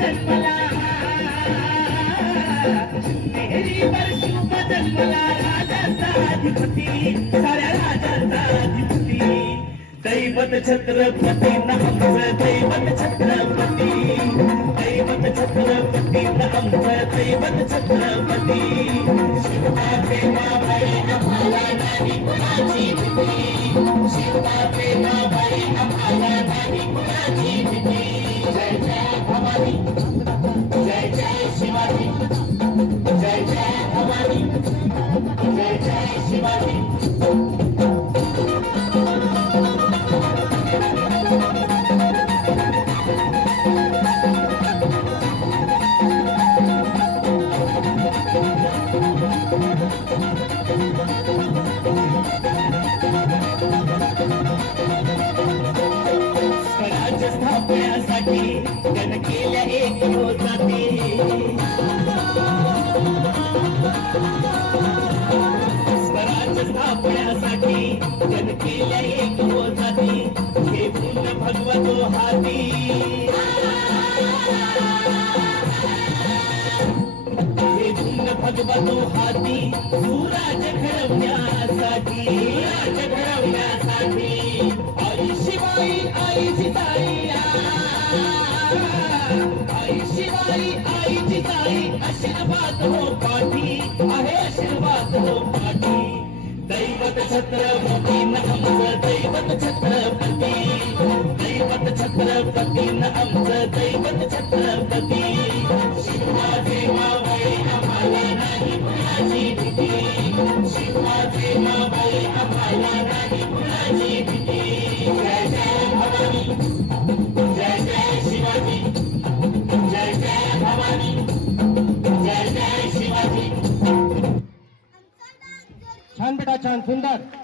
जन्मला मेहरीवर शुभ जन्मला राजाचा अधिपती साऱ्या राजाचा अधिपती दैवत छत्रपती आमचं दैवत छत्रपती दैवत छत्रपती आमचं दैवत छत्रपती शिवबाचे मावळे आम्हाला नाही कुणाची भीती शिवबाचे मावळे आम्हाला नाही कुणाची भीती जय जय भवानी जय जय शिवाजी जय जय भवानी जय जय शिवाजी स्वराज्य स्थापण्यासाठी गण केल्या एक होताते स्वराज्य स्थापण्यासाठी गण केल्या एक होताते हे पूर्ण भगवतो हाती हे पूर्ण भगवतो हाती सुराज घडवण्यासाठी राज घडवण्यासाठी आई शिवाई आई जिजाई आई शिवाई आई जिजाई आशीर्वाद हो पाठी आहे आशीर्वाद हो पाठी दैवत छत्रपती आमचं दैवत छत्रपती दैवत छत्रपती आमचं दैवत छत्रपती शिवाजी मावळे आम्हाला नाही कुणाची भीती शिवाजी मावळे आम्हाला नाही कुणाची भीती जय जय भवानी जय जय शिवाजी जय जय भवानी जय जय शिवाजी छान बेटा छान सुंदर